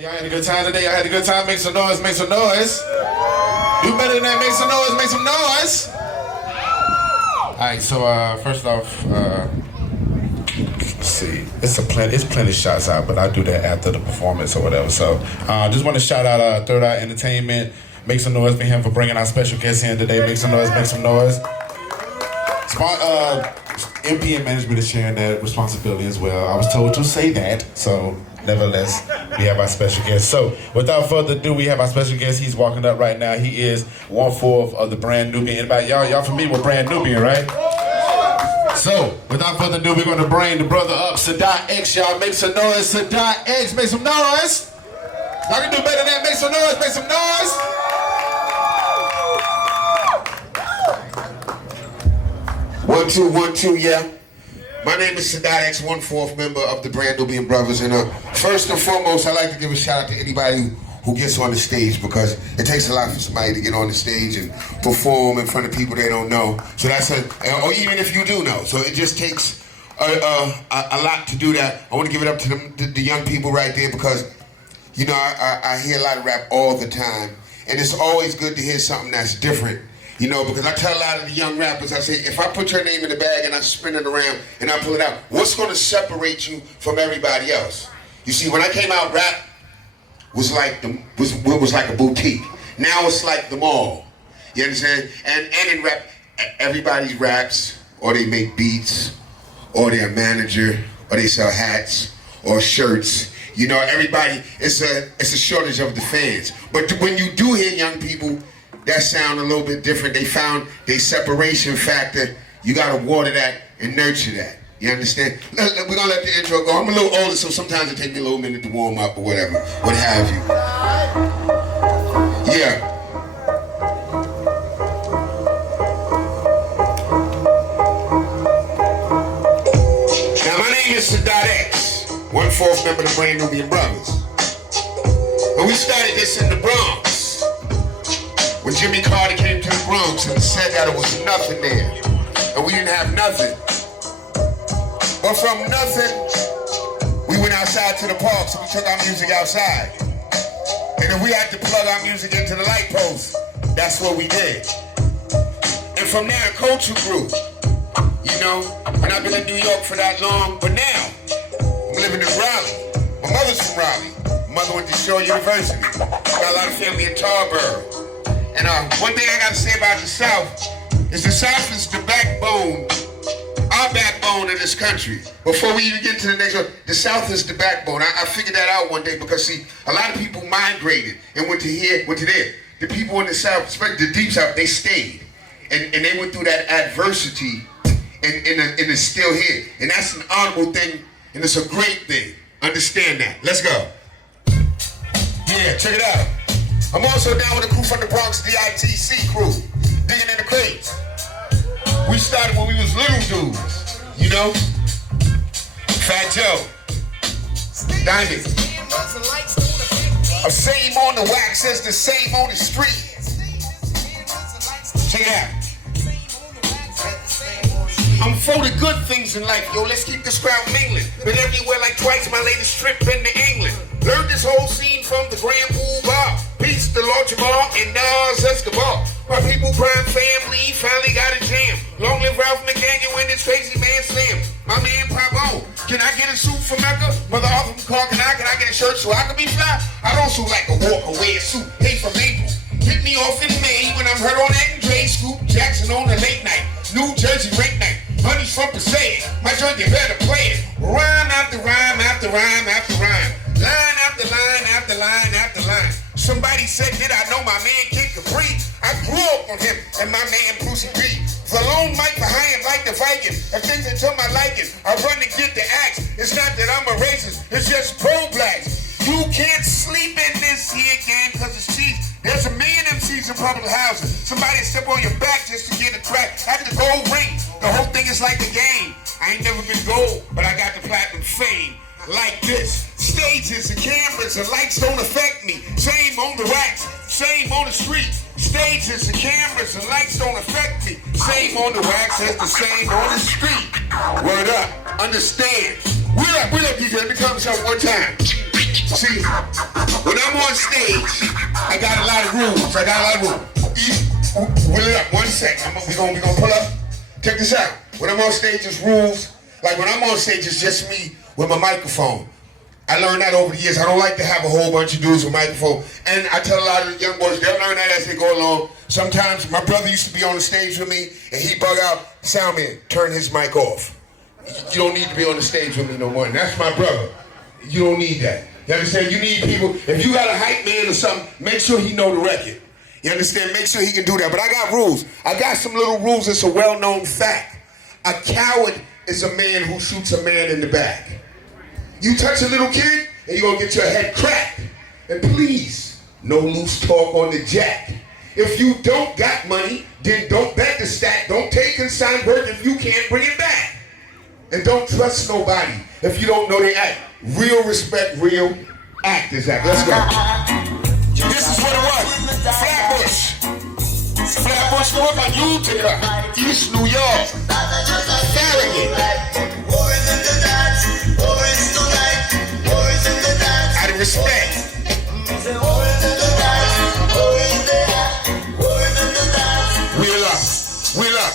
Y'all had a good time today? Y'all had a good time? Make some noise, make some noise. Do better than that, make some noise, make some noise. Alright, so first off, let's see. It's plenty of shots out, but I'll do that after the performance or whatever. So just want to shout out Third Eye Entertainment. Make some noise for him for bringing our special guest in today. Make some noise, make some noise. MP and management is sharing that responsibility as well. I was told to say that, so nevertheless, we have our special guest. So, without further ado, we have our special guest. He's walking up right now. He is 1/4 of the Brand Nubian. Anybody, y'all familiar with Brand Nubian, right? So, without further ado, we're going to bring the brother up, Sadat X. Y'all make some noise. Sadat X, make some noise. Y'all can do better than that. Make some noise, make some noise. 1, 2, 1, 2, yeah. My name is Sadat X, 1/4 member of the Brand Nubian Brothers. And first and foremost, I'd like to give a shout out to anybody who gets on the stage, because it takes a lot for somebody to get on the stage and perform in front of people they don't know. So that's or even if you do know. So it just takes a lot to do that. I want to give it up to the young people right there, because, you know, I hear a lot of rap all the time. And it's always good to hear something that's different. You know, because I tell a lot of the young rappers, I say, if I put your name in the bag and I spin it around and I pull it out, what's going to separate you from everybody else? You see, when I came out, rap was like was like a boutique. Now it's like the mall. You understand? And in rap, everybody raps, or they make beats, or they're a manager, or they sell hats or shirts. You know, everybody, it's a shortage of the fans. But when you do hear young people that sound a little bit different, they found their separation factor. You gotta water that and nurture that. You understand? We're gonna let the intro go. I'm a little older, so sometimes it takes me a little minute to warm up or whatever, what have you. Yeah. Now my name is Sadat X, 1/4 member of the Brand Nubian Brothers. And we started this in the Bronx. When Jimmy Carter came to the Bronx and said that it was nothing there, and we didn't have nothing. But from nothing, we went outside to the parks and we took our music outside. And if we had to plug our music into the light post, that's what we did. And from there, a culture grew. You know, and I've been in New York for that long, but now, I'm living in Raleigh. My mother's from Raleigh. My mother went to Shaw University. Got a lot of family in Tarboro. And one thing I gotta say about the South is the South is the backbone, our backbone of this country. Before we even get to the next one, the South is the backbone. I figured that out one day, because see, a lot of people migrated and went to there. The people in the South, especially the Deep South, they stayed. And they went through that adversity and it's still here. And that's an honorable thing, and it's a great thing. Understand that. Let's go. Yeah, check it out. I'm also down with a crew from the Bronx, the ITC crew, digging in the crates. We started when we was little dudes, you know? Fat Joe, Diamond. A same on the wax as the same on the street. Check it out. I'm for the good things in life, yo. Let's keep this crowd mingling. Been everywhere like twice, my latest trip been to England. Learned this whole scene from the Grand Pool Bar. Peace to Lord Jamar and Nas Escobar. My people, prime family, finally got a jam. Long live Ralph McDaniel and this crazy man Sam. My man Pablo, can I get a suit from Mecca? Mother Arthur from Car, can I get a shirt so I can be fly? I don't suit like a walk away a suit. Hey, from April. Hit me off in May when I'm heard on that and Dre, Scoop Jackson on the late night. New Jersey rate night. Honey's from Passaic. My joint, you better play it. Rhyme after rhyme after rhyme after rhyme. Line after line after line after line. Somebody said, did I know my man Kid Capri? I grew up on him and my man Brucey B. The lone mic behind like the Viking. If things are to my liking, I run to get the axe. It's not that I'm a racist, it's just pro-blacks. You can't sleep in this here game because it's cheap. There's a million MCs in public housing. Somebody step on your back just to get a crack at the gold ring. The whole thing is like a game. I ain't never been gold, but I got the platinum fame. Like this, stages and cameras and lights don't affect me. Same on the racks, same on the street. Stages and cameras and lights don't affect me. Same on the racks as the same on the street. Word up, understand. We're up, DJ. Let me come show one time. See, When I'm on stage, I got a lot of rules. Wheel it up, 1 second. We gonna pull up. Check this out. When I'm on stage, it's rules. Like when I'm on stage, it's just me with my microphone. I learned that over the years. I don't like to have a whole bunch of dudes with microphone. And I tell a lot of the young boys, they'll learn that as they go along. Sometimes my brother used to be on the stage with me, and he'd bug out, sound man, turn his mic off. You don't need to be on the stage with me no more. And that's my brother. You don't need that. You understand? You need people, if you got a hype man or something, make sure he know the record. You understand? Make sure he can do that. But I got rules. I got some little rules. It's a well-known fact. A coward is a man who shoots a man in the back. You touch a little kid, and you're going to get your head cracked. And please, no loose talk on the jack. If you don't got money, then don't bet the stack. Don't take consigned work if you can't bring it back. And don't trust nobody if you don't know they act. Real respect, real actors act. Let's go. This is what it was. Flatbush. Flatbush, North on Utica, East New York. Farragut. Out of respect. Wheel up. Wheel up.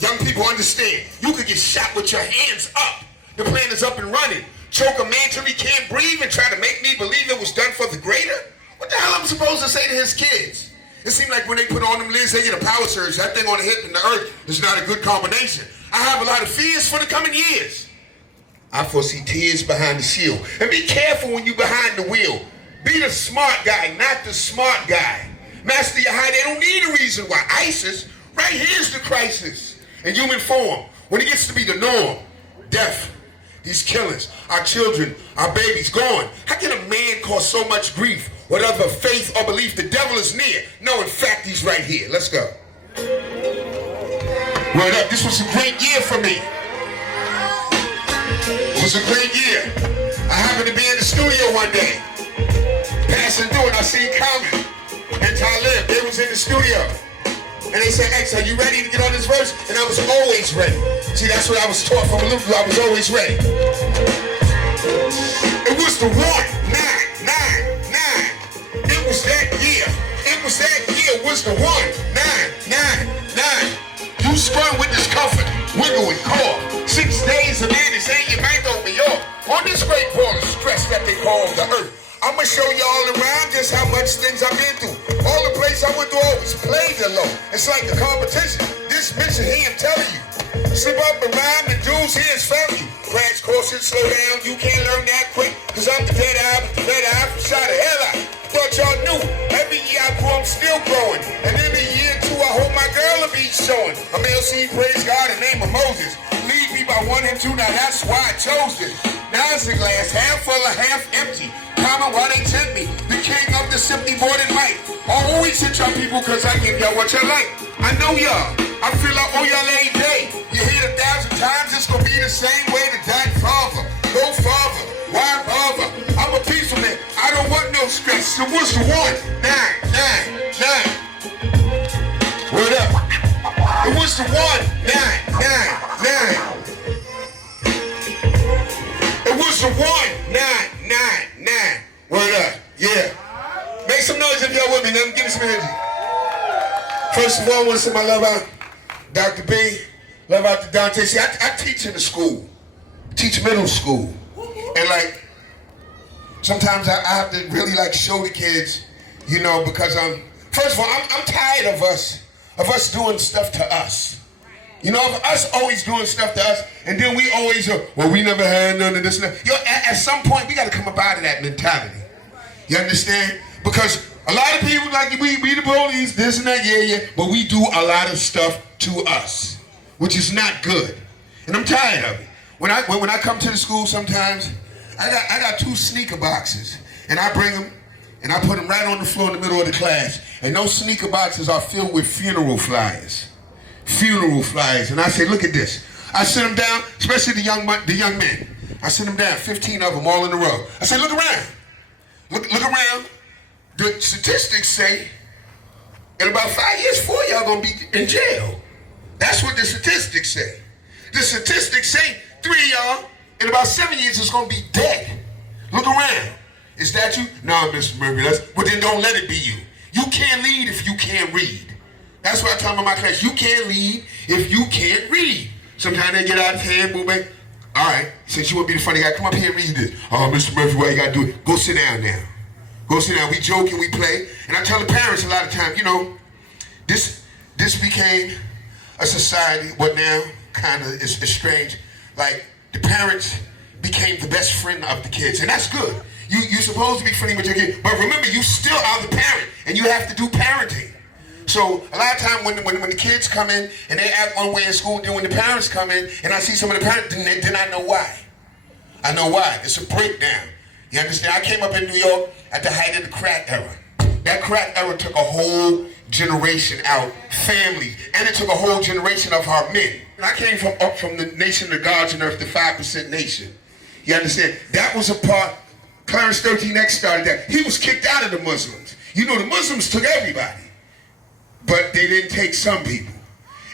Young people understand. You could get shot with your hands up. The plan is up and running. Choke a man till he can't breathe and try to make me believe it was done for the greater? What the hell am I supposed to say to his kids? It seems like when they put on them lids, they get a power surge. That thing on the hip and the earth is not a good combination. I have a lot of fears for the coming years. I foresee tears behind the shield. And be careful when you're behind the wheel. Be the smart guy, not the smart guy. Master your high, they don't need a reason why. ISIS, right here's the crisis. In human form, when it gets to be the norm, death, these killings, our children, our babies gone. How can a man cause so much grief? Whatever faith or belief, the devil is near. No, in fact, he's right here. Let's go. Word up, this was a great year for me. It was a great year. I happened to be in the studio one day, passing through, and I seen Common and Talib. They was in the studio. And they said, X, are you ready to get on this verse? And I was always ready. See, that's what I was taught from a little girl. I was always ready. It was the 1, 9, 9, 9. It was that year. It was that year. It was the 1, 9, 9, 9. You spun with discomfort, wiggle and cough. 6 days of madness, and you might open your on this great ball of stress that they call the earth. I'ma show y'all around just how much things I've been through. All the place I went through always played the low. It's like a competition. This mission here, I'm telling you. Slip up and rhyme, the dudes here is family. Crash courses, slow down, you can't learn that quick. Cause I'm the dead eye from shot the hell out. Thought y'all knew. Every year I grow, I'm still growing. And in a year or two, I hope my girl will be showing. I'm LLC, praise God, in the name of Moses. Lead me by 1 and 2, now that's why I chose this. Now it's a glass half full or half empty. Common, why they tempt me? The king of the simply board and mic. I always hit y'all people cause I give y'all what you like. I know y'all. I feel like oh y'all every day. You hear it 1,000 times, it's gonna be the same way to die father. Go father. Why bother? I'm a peaceful man. I don't want no stress. So what's the 1, 9, 9, 9? Word up. It was the 1, 9, 9, 9. It was the 1, 9, 9, 9. Word up. Yeah. Make some noise if y'all with me. Let me give me some energy. First of all, I want to send my love out Dr. B. Love out to Dante. See, I teach in the school. Teach middle school. And like, sometimes I have to really like show the kids, you know, because first of all, I'm tired of us doing stuff to us. You know, of us always doing stuff to us, and then we always, well, we never had none of this. You know, at some point, we got to come up out of that mentality. You understand? Because a lot of people, like, we the police, this and that, yeah, but we do a lot of stuff to us, which is not good. And I'm tired of it. When I come to the school sometimes, I got 2 sneaker boxes, and I bring them, and I put them right on the floor in the middle of the class, and those sneaker boxes are filled with funeral flyers. Funeral flyers, and I say, look at this. I sit them down, especially the young men. I sit them down, 15 of them all in a row. I say, look around. Look around. The statistics say, in about 5 years, 4 of y'all gonna be in jail. That's what the statistics say. The statistics say 3 of y'all, in about 7 years, is gonna be dead. Look around. Is that you? No, Mr. Murphy. Well, then don't let it be you. You can't lead if you can't read. That's what I tell my class. You can't lead if you can't read. Sometimes they get out of hand, movement. All right, since you want to be the funny guy, come up here and read this. Oh, Mr. Murphy, why you got to do it? Go sit down now. Go sit down. We joke and we play. And I tell the parents a lot of times, you know, this became a society, what now kind of is strange. Like, the parents became the best friend of the kids, and that's good. You're supposed to be friendly with your kid, but remember, you still are the parent, and you have to do parenting. So a lot of time when the kids come in and they act one way in school, then when the parents come in and I see some of the parents, then I know why. I know why. It's a breakdown. You understand? I came up in New York at the height of the crack era. That crack era took a whole generation out, families, and it took a whole generation of our men. And I came up from the nation of gods and earth, the 5% nation. You understand? That was a part. Clarence 13X started that. He was kicked out of the Muslims. You know, the Muslims took everybody, but they didn't take some people.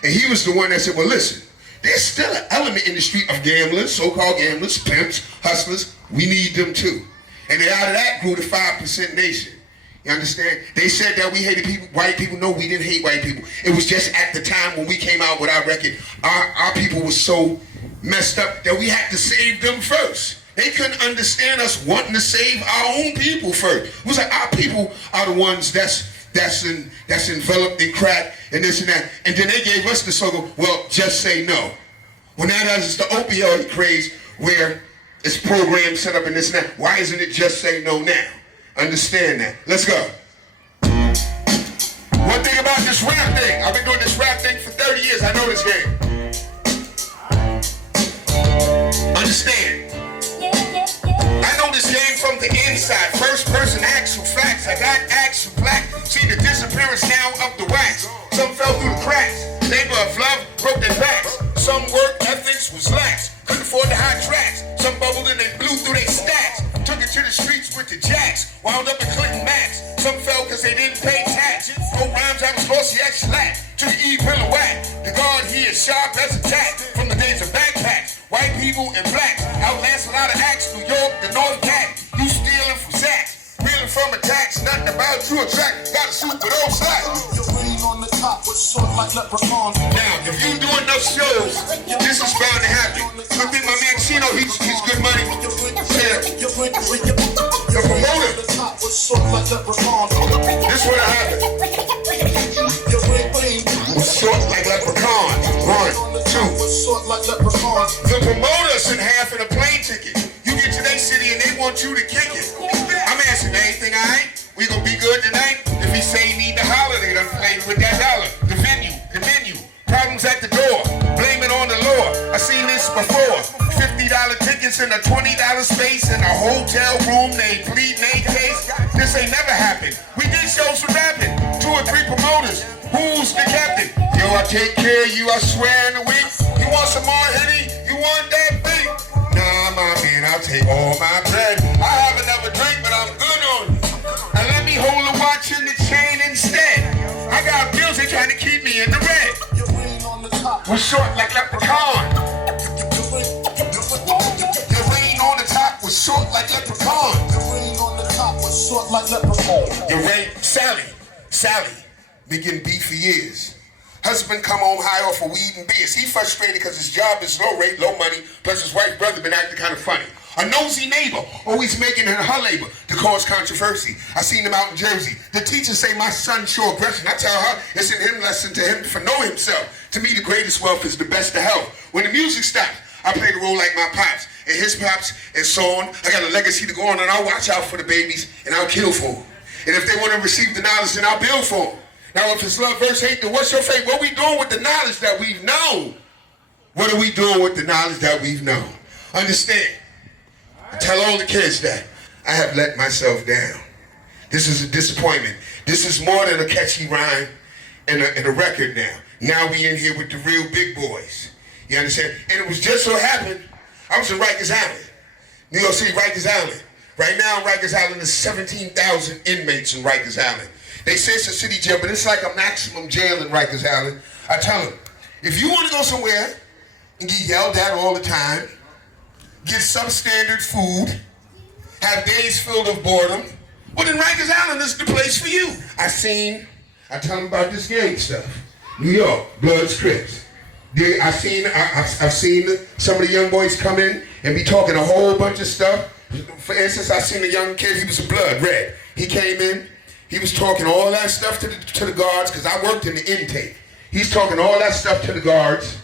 And he was the one that said, well, listen, there's still an element in the street of gamblers, so-called gamblers, pimps, hustlers. We need them too. And then out of that grew the 5% nation. You understand? They said that we hated people, white people. No, we didn't hate white people. It was just at the time when we came out with our record, our people was so messed up that we had to save them first. They couldn't understand us wanting to save our own people first. It was like our people are the ones that's enveloped in crack and this and that. And then they gave us the slogan, well, just say no. Well, now that's the opioid craze where it's programs set up and this and that. Why isn't it just say no now? Understand that. Let's go. One thing about this rap thing, I've been doing this rap thing for 30 years. I know this game. Understand. I know this game from the inside. First person actual facts. I got actual black. See the disappearance now of the wax. Some fell through the cracks. Labor of love broke their backs. Some work ethics was lax. Couldn't afford the hot tracks. Some bubbled and they blew through their stacks. Took it to the streets with the jacks. Wound up in Clinton Max. Some fell cause they didn't pay tax. No rhymes, I was lost, yet slack. To the E-pillar whack. The guard here is sharp as a tack. From the days of backpacks. White people and blacks. Outlast a lot of acts. New York, the North Cat. You stealing from Zach's. Reeling from attacks. Nothing about you attract. Got a suit with old slacks. Now, if you do enough shows, this is bound to happen. I think my man Chino, he's good money. The promoter. This what happened. Short like leprechauns. 1, 2. The promoters in half in a plane ticket. You get to their city and they want you to kick it. I'm asking anything, alright? We gonna be good tonight? If he say he need the holiday, done played with that dollar. The menu, problems at the door. Blame it on the law. I seen this before. $50 tickets in a $20 space in a hotel room. They plead their case. This ain't never happened. We did shows for rapping. 2 or 3 promoters. Who's the captain? Yo, I take care of you, I swear in a week. You want some more Henny? You want that beat? Nah, my man, I'll take all my bread. I have another drink, but I'm good on you. And let me hold a watch in the chain instead. I got bills, they trying to keep me in the red. We're short like leprechaun. Your rain on the top was short like leprechaun. Your rain, Sally, been getting beef for years. Husband come home high off of weed and beers. He frustrated because his job is low rate, low money, plus his wife's brother been acting kind of funny. A nosy neighbor, always making her labor to cause controversy. I seen him out in Jersey. The teacher say my son show aggression. I tell her it's an him lesson to him for know himself. To me, the greatest wealth is the best of health. When the music stops, I play the role like my pops and his pops and so on. I got a legacy to go on and I'll watch out for the babies and I'll kill for them. And if they want to receive the knowledge, then I'll build for them. Now, if it's love versus hate, then what's your fate? What are we doing with the knowledge that we've known? What are we doing with the knowledge that we've known? Understand. I tell all the kids that I have let myself down. This is a disappointment. This is more than a catchy rhyme and a record now. Now we in here with the real big boys. You understand? And it was just so happened, I was in Rikers Island. New York City, Rikers Island. Right now in Rikers Island, there's 17,000 inmates in Rikers Island. They say it's a city jail, but it's like a maximum jail in Rikers Island. I tell them, if you want to go somewhere and get yelled at all the time, get substandard food, have days filled with boredom, well then Rikers Island is the place for you. I tell them about this gang stuff. New York, Bloods, Crips. I've seen some of the young boys come in and be talking a whole bunch of stuff. For instance, I seen a young kid, he was a Blood, Red. He came in, he was talking all that stuff to the guards, because I worked in the intake. He's talking all that stuff to the guards,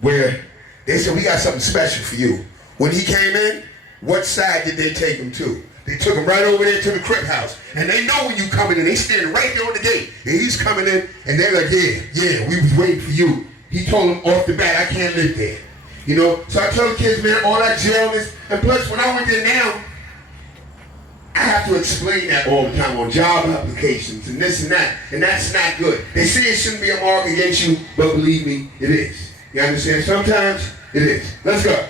where they said, we got something special for you. When he came in, what side did they take him to? They took him right over there to the Crip house. And they know when you coming in, they standing right there on the gate. And he's coming in, and they're like, yeah, we was waiting for you. He told them off the bat, I can't live there. You know, so I tell the kids, man, all that jailness, and plus when I went there now, I have to explain that all the time on job applications and this and that, and that's not good. They say it shouldn't be a mark against you, but believe me, it is. You understand? Sometimes it is. Let's go.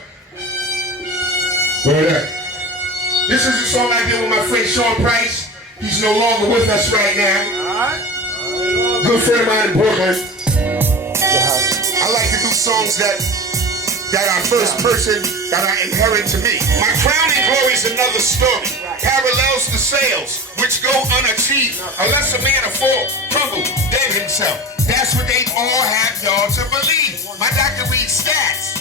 Word up. This is a song I did with my friend Sean Price. He's no longer with us right now. Good friend of mine in Brooklyn. I like to do songs that are first person, that are inherent to me. My crowning glory is another story. Parallels the sales, which go unachieved. Unless a man of fall, crumble, dead himself. That's what they all have y'all to believe. My doctor reads stats.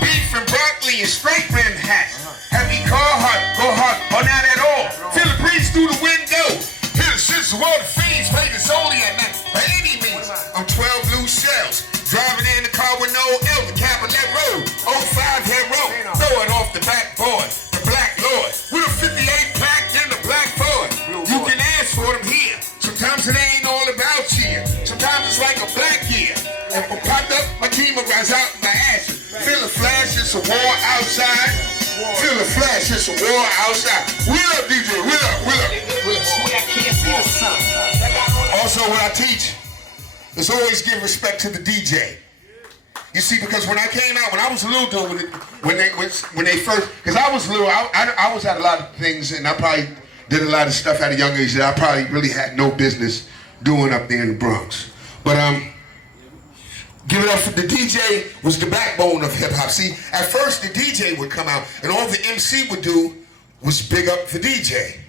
Beef and broccoli and straight rim hats. Heavy car hot, go hot, or not at all. Feel the breeze through the window. Hear the shits of all the fiends, play this only at night. By any means, I'm 12 loose shells. Driving in the car with no L, the Capital Road. 05 head road, throw it off the backboard. The Black Lord, with a 58 pack in the Black Ford. You can ask for them here. Sometimes it ain't all about cheer. Sometimes it's like a black year. If I popped up, my team will rise out in my ashes. Feel the flash, it's a war outside. Feel the flash, it's a war outside. Wheel up, DJ, wheel up, wheel up. Also, when I teach, is always give respect to the DJ. You see, because when I came out, when I was a little dude, when they first, because I was little, I was at a lot of things, and I probably did a lot of stuff at a young age that I probably really had no business doing up there in the Bronx. But give it up for the DJ was the backbone of hip hop. See, at first the DJ would come out, and all the MC would do was big up the DJ.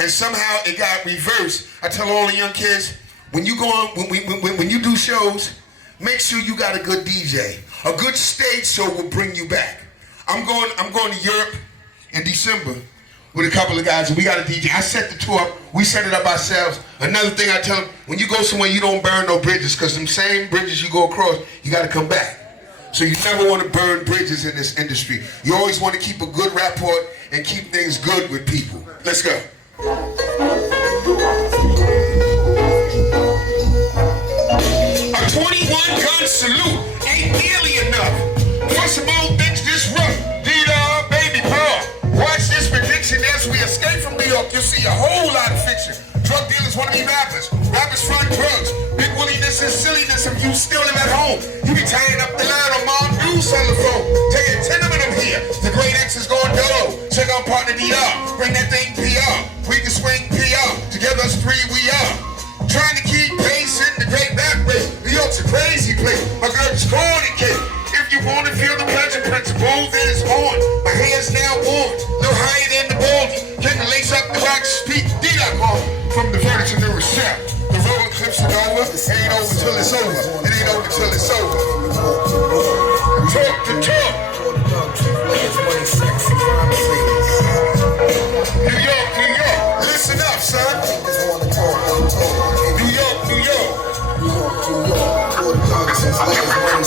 And somehow it got reversed. I tell all the young kids, when you go on, when you do shows, make sure you got a good DJ. A good stage show will bring you back. I'm going to Europe in December with a couple of guys, and we got a DJ. I set the tour up. We set it up ourselves. Another thing I tell them, when you go somewhere, you don't burn no bridges, because them same bridges you go across, you got to come back. So you never want to burn bridges in this industry. You always want to keep a good rapport and keep things good with people. Let's go. A 21-gun salute ain't nearly enough. For some old things this rough, baby power. Watch this prediction as we escape from New York. You'll see a whole lot of fiction. Drug dealers want to be rappers. Rappers front drugs. Big williness and silliness if you still live at home. You be tying up the line on Mongoose on the phone. Taking 10 of them here. The great X is going dolo. Check out partner DR. Bring that thing PR. We can swing PR. Together us three we are. Trying to keep pace in the great rap race. New York's a crazy place. My girl is corn and cake. If you want to feel the pleasure principle, then it's on. My hair's now warm. No higher than the baldy. Can the lace up the wax speak? D.com. From the verdict to the recept. The rolling clips it over. It ain't over till it's over. It ain't over till it's over. Talk to talk. New York, New York. Listen up, son. New York, New York. 1,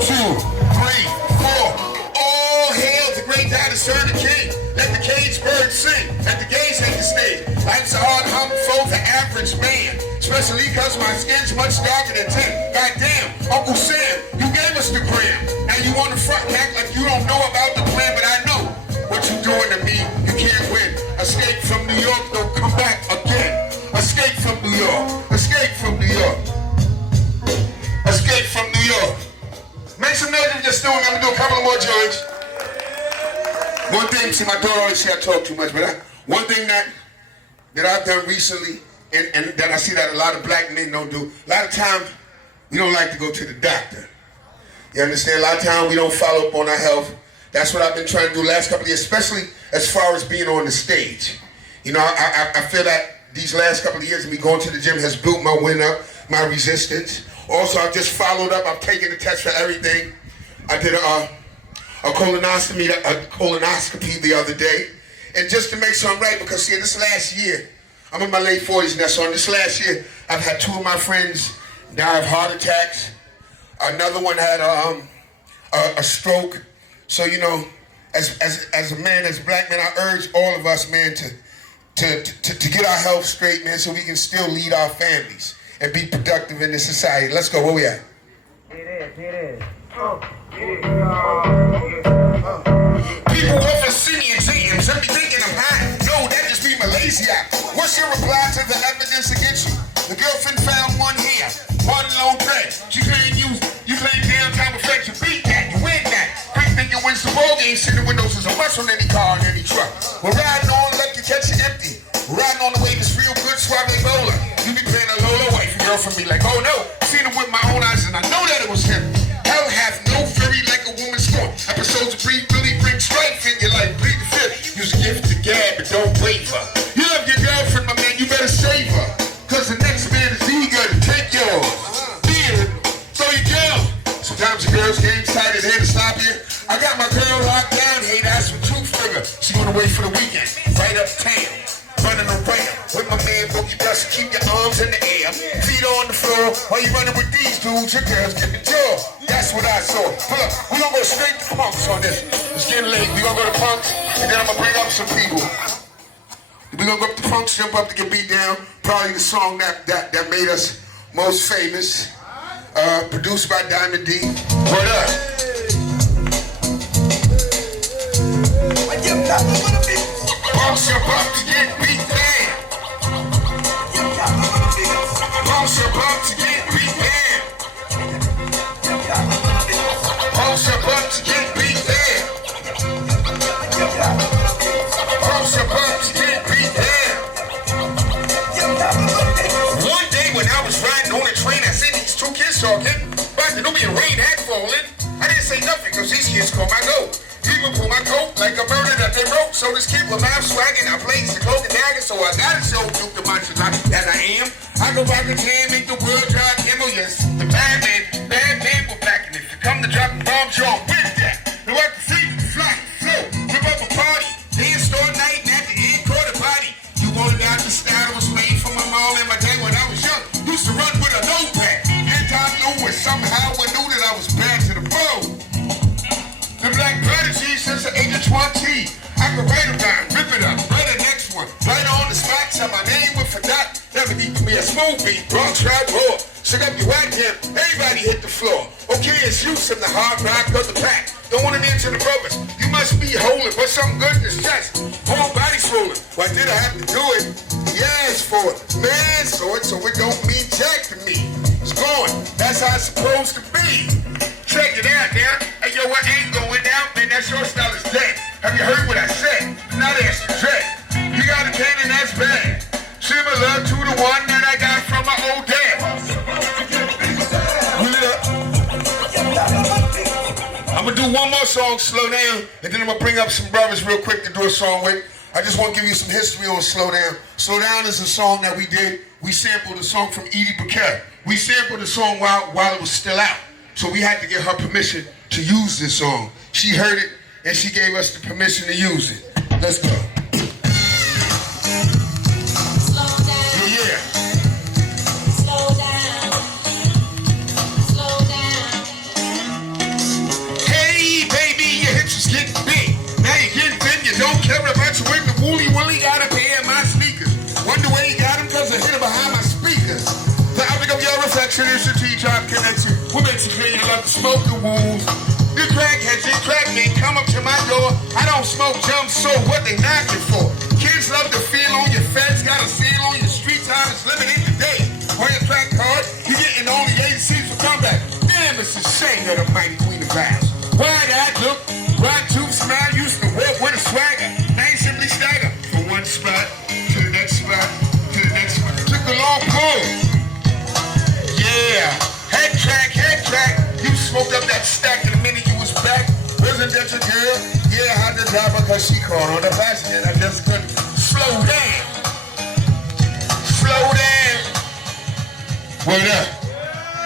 2, 3, 4. All hail the great dinosaur, the king. Let the cage bird sing. Let the gays hit the stage. Life's a hard hump for the average man. Especially cause my skin's much darker than 10. Goddamn, Uncle Sam, you gave us the gram. Now you want to front and act like you don't know about the plan, but I know what you doing to me. You can't win. Escape from New York, don't come back again. Escape from New York. Escape from New York. Escape from New York. Make some noise if you're still. I'm gonna do a couple of more joints. One thing, see, my daughter always say I talk too much, but one thing that I've done recently, and that I see that a lot of black men don't do, a lot of times we don't like to go to the doctor. You understand? A lot of times we don't follow up on our health. That's what I've been trying to do the last couple of years, especially as far as being on the stage. You know, I feel that these last couple of years of me going to the gym has built my win up, my resistance. Also, I've just followed up. I've taken the test for everything. I did a colonoscopy the other day. And just to make sure I'm right, because see, this last year, I'm in my late 40s now, so in this last year, I've had 2 of my friends die of heart attacks. Another one had a stroke. So, you know, as a man, as a black man, I urge all of us, man, to get our health straight, man, so we can still lead our families and be productive in this society. Let's go. Where we at? It is. People often see me in DMs and be thinking I'm high. No, that just be my lazy eye. What's your reply to the evidence against you? The girlfriend found one here, one long thread. You claim downtime effect. You beat that, you win that. Think you win some ball games, sitting windows is a must on any car and any truck. We're riding on, let you catch it empty. Riding on the way, this real good suave bowler. You be playing a Lola wife, girl from me like, oh no. Seen him with my own eyes and I know that it was him. Hell hath no fury like a woman's storm. Episodes of breed really bring strife in your life. Bleed the fifth. Use a gift to gab, but don't waver. You love your girlfriend, my man, you better save her. Cause the next man is eager to take yours. Dear, throw your girl. Sometimes the girl's game's tight, it's here to stop you. I got my girl locked down, hey, that's some truth figure. She gonna wait for the weekend, right uptown. Running around with my man Boogie Dust, keep your arms in the air, feet on the floor. While you running with these dudes, your girl's getting jaw. That's what I saw. Pull up, we gonna go straight to punks on this. It's getting late, we gonna go to punks, and then I'm gonna bring up some people. We gonna go up to punks, jump up to get beat down. Probably the song that made us most famous. Produced by Diamond D. What up? Punks about to get beat down. Punks about to get beat down. Punks about to get beat down. Punks about to get beat down. One day when I was riding on a train, I seen these 2 kids talking. Brand Nubian rain had fallen. I didn't say nothing because these kids called my goat. Even pull my coat like a murder that they wrote. So this kid with my swagging, I blaze the cloak and dagger. So I gotta show Duke the monster that I am. I go back and jam, make the world drive demo. Yes, the bad man will back. And if you come to drop bombs, you're with that. No I can see, fly, flow, rip up a party. Dance all night and at the end, caught a body. You wanted out the style that was made for my mom and my dad when I was young. Used to run with a notepad. Anti-knew it somehow I knew that I was bad to the bone. The black prodigy since the age of 20. I can write a rhyme, rip it up, write the next one. Right on the spot, tell my name with forgot. Never need to be a smooth beat, Bronx rap raw. Shake up your white jam, everybody hit the floor. Okay, it's you from the hard rock of the pack. Don't want to answer the brothers. You must be holding, but something good in his chest. Whole body swollen. Why did I have to do it? Yes, for it. Man's for it, so it don't mean jack to me. It's going. That's how it's supposed to be. Check it out now. Hey, yo, I ain't going down, man. That short style is dead. Have you heard what I said? Now that's the dread. You got a cannon that's bad. Similar to the one that I got from my old dad. Pull it up. I'm gonna do one more song, Slow Down, and then I'm gonna bring up some brothers real quick to do a song with. I just want to give you some history on Slow Down. Slow Down is a song that we did. We sampled a song from Edie Bouquet. We sampled the song while it was still out. So we had to get her permission to use this song. She heard it, and she gave us the permission to use it. Let's go. Slow down. Yeah. Slow down. Slow down. Hey, baby, your hips is getting big. Now you're getting thin, you don't care about your wig. The woolly willy got a pair of my sneakers. Wonder where you got them, cause I hit it behind my speakers. The object of your reflection is your T-top connection. What makes you clean? You love to smoke the wounds. You crackheads, you crackmen, come up to my door. I don't smoke jumps, so what they knocking for? Kids love to feel on your feds, got a seal on your street time is limited today. On your crack card, you getting only 8 seats for comeback. Damn, it's a shame that a mighty queen of vows. Wide-eyed look, wide tooth smile, used to walk with a swagger. Now you simply stagger from one spot to the next spot to the next spot. Took a long pull. Yeah, head track, you smoked up that stack in the minute you was back. Was presidential girl. Yeah, I had to drive her because she caught on the passenger and I just couldn't slow down. Slow down. Wait up.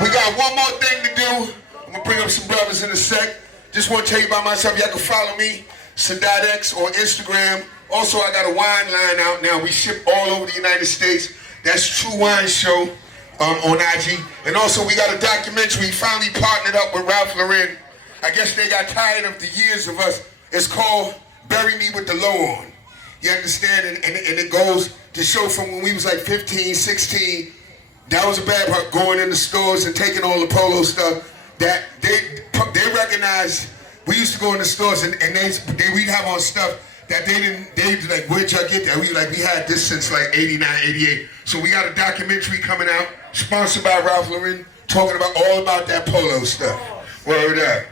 We got one more thing to do. I'm going to bring up some brothers in a sec. Just want to tell you about myself. Y'all can follow me, Sadat X, on Instagram. Also, I got a wine line out now. We ship all over the United States. That's True Wine Show on IG. And also, we got a documentary. We finally partnered up with Ralph Lauren. I guess they got tired of the years of us. It's called Bury Me With the Low On. You understand? And it goes to show from when we was like 15, 16. That was a bad part, going in the stores and taking all the polo stuff. That they recognized. We used to go in the stores and we'd have on stuff that they like, where'd y'all get that? We had this since like 89, 88. So we got a documentary coming out, sponsored by Ralph Lauren, talking about all about that polo stuff. Word up.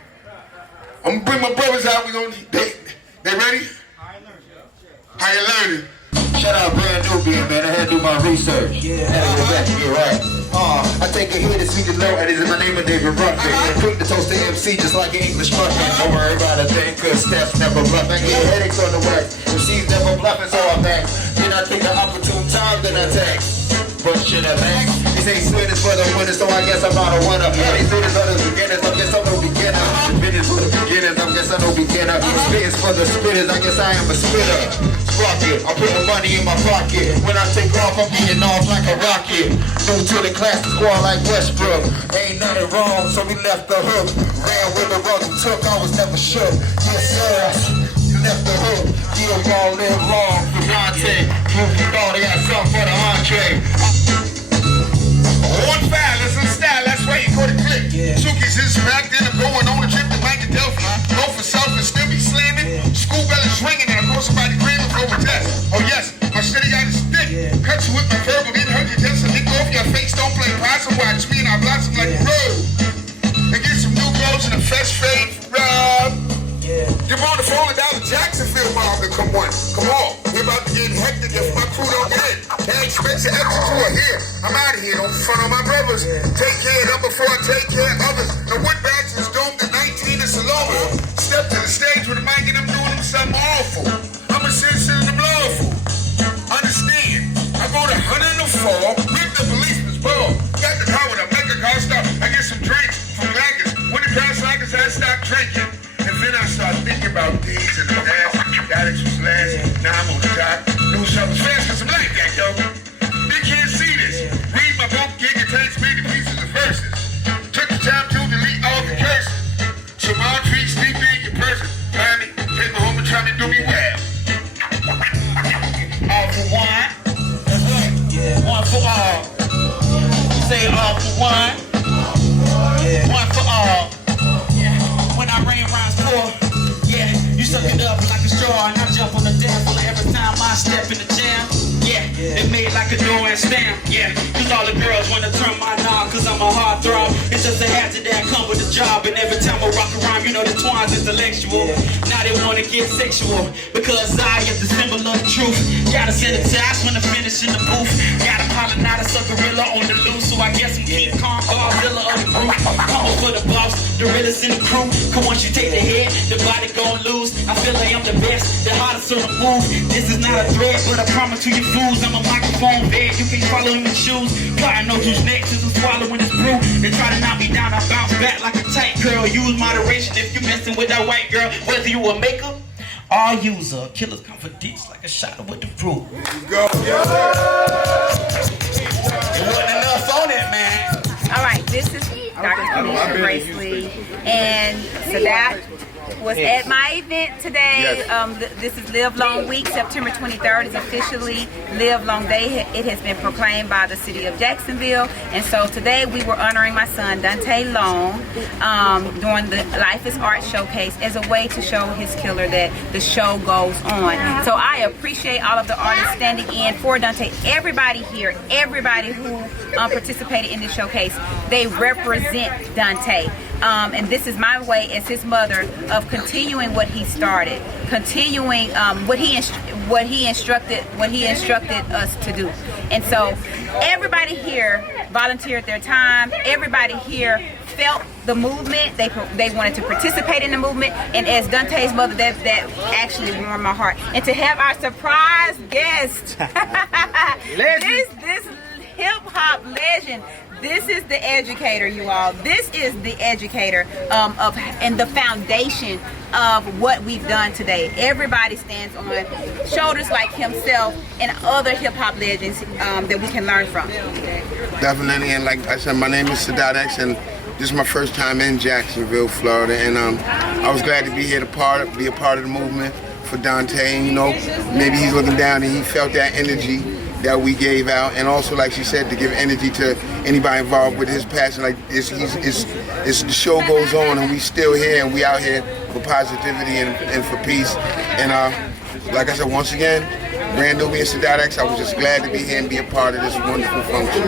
I'm gonna bring my brothers out. They ready? How you learning? Shout out Brand Nubian, man. I had to do my research. Yeah. Had to go back to get right. I take a hit and sweet and low, and it's in my name of David Ruffin. Quick to toast the MC just like an English muffin. Don't worry about a thing, cause Steph's never bluffing. Get headaches on the way. MC's never bluffing, so I back. Then I take the opportune time, then I text. But shit, I back. This ain't sweetest for the winners, so I guess I'm not a winner. Ain't sweetest for the beginners, I guess I'm no beginner. Spitters for the beginners, I guess I'm no beginner. Spitters for the spitters, I guess I am a spitter. Sprocket, I put my money in my pocket. When I take off, I'm getting off like a rocket. New to the class, the squad like Westbrook. Ain't nothing wrong, so we left the hook. Ran with the road and took, I was never shook. Yes, sir. You left the hook. You all live long. Dante, you thought they got something for the entree. On fire, listen to style, that's why you caught a clip. Suki's is back then, I'm going on a trip to Mike and Delphi. Go for self and still be slamming. School bell is ringing and I call somebody green over test. Oh yes, my city got a stick. Cut you with my verbal, didn't hurt your test. So nick off your face, don't play possum. Watch me and I blossom like a rose. And get some new clothes and a fresh fade, Rob. You're on the phone down to Jacksonville, Bob, to come on. Come on, we're about to get hectic if my crew don't get in. Hey, expensive extra tour here. I'm out of here, don't front on my brothers. Take care of them before I take care of others. The wood bats was domed at 19 in Saloma. Step to the stage with a mic and I'm doing them something awful. I'm a citizen of the blowful. Understand, I go to 104, rip the policeman's ball. Got the car with a mega car stop. I get some drinks from Lakers. When the past Lakers, I stop drinking. And then I start thinking about these in the past. Alex was last, now I'm on the top. New stuff was fast cause I'm like that, yo. They can't see this. Read my book, gig contains many pieces of verses. Took the time to delete all the curses. Tomorrow treats deep in your person. Find me, take me home and try to do me well. All for one. That's right. One for all. You say all for one. One for all. When I rain rhymes pour, you suck it up like a straw and I jump on the dance floor every time I step in the jam. It made like a door and stamp. Cause all the girls wanna turn my knob cause I'm a hard throb. It's just a hazard that come with the job. And every time I rock a rhyme, you know the twine's intellectual. Now they wanna get sexual because I am the symbol of the truth. Gotta sanitize when I finish in the booth. Gotta pollinize a gorilla on the loose. So I guess I'm King Kong, Godzilla of the group. Coming for the boss, the realest in the crew. Cause once you take the head, the body gon' lose. I feel like I'm the best, the hottest on the move. This is not a threat, but I promise to you fools, I'm a microphone bed. You can't follow in my shoes. Plotting no who's next is swallowing this brew. They try to knock me down, I bounce back like a tight girl. Use moderation if you messing with that white girl. Whether you a maker or user, killers come for dicks like a shot with the fruit. Go. There wasn't enough on it, man. All right, this is Dr. Kenisha Bracely, and Sadat was at my event today. This is Live Long Week. September 23rd is officially Live Long Day. It has been proclaimed by the city of Jacksonville. And so today we were honoring my son, Dante Long, during the Life is Art Showcase as a way to show his killer that the show goes on. So I appreciate all of the artists standing in for Dante. Everybody here, everybody who participated in the showcase, they represent Dante. And this is my way as his mother of continuing what he started, continuing what he instructed us to do. And so everybody here volunteered their time. Everybody here felt the movement. They wanted to participate in the movement, and as Dante's mother, that actually warmed my heart. And to have our surprise guest, this hip hop legend. This is the educator, you all. This is the educator and the foundation of what we've done today. Everybody stands on shoulders like himself and other hip hop legends that we can learn from. Definitely, and like I said, my name is Sadat X, and this is my first time in Jacksonville, Florida, and I was glad to be here to be a part of the movement for Dante. And, you know, maybe he's looking down and he felt that energy that we gave out, and also, like she said, to give energy to anybody involved with his passion. Like the show goes on, and we still here, and we out here for positivity and for peace. And like I said, once again, Brand Nubian Sadat X, I was just glad to be here and be a part of this wonderful function.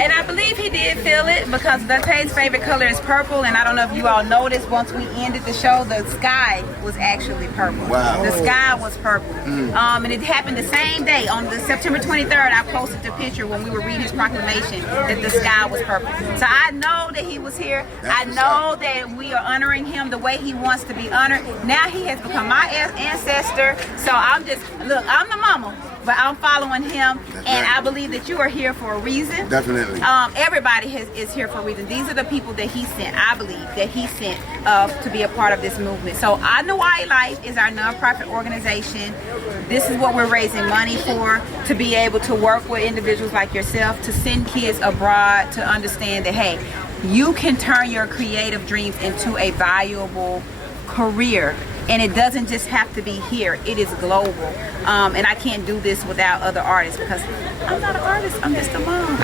And I believe he did feel it, because Dante's favorite color is purple, and I don't know if you all noticed, once we ended the show, the sky was actually purple. Wow. The sky was purple. And it happened the same day. On the September 23rd, I posted the picture when we were reading his proclamation that the sky was purple. So I know that he was here. I know that we are honoring him the way he wants to be honored. Now he has become my ancestor. So I'm just, look, I'm the mama, but I'm following him, and I believe that you are here for a reason. Definitely. Everybody is here for a reason. These are the people that he sent, I believe, that he sent to be a part of this movement. So I Know Why Life is our nonprofit organization. This is what we're raising money for, to be able to work with individuals like yourself, to send kids abroad to understand that, hey, you can turn your creative dreams into a valuable career. And it doesn't just have to be here, it is global. And I can't do this without other artists, because I'm not an artist, I'm just a mom.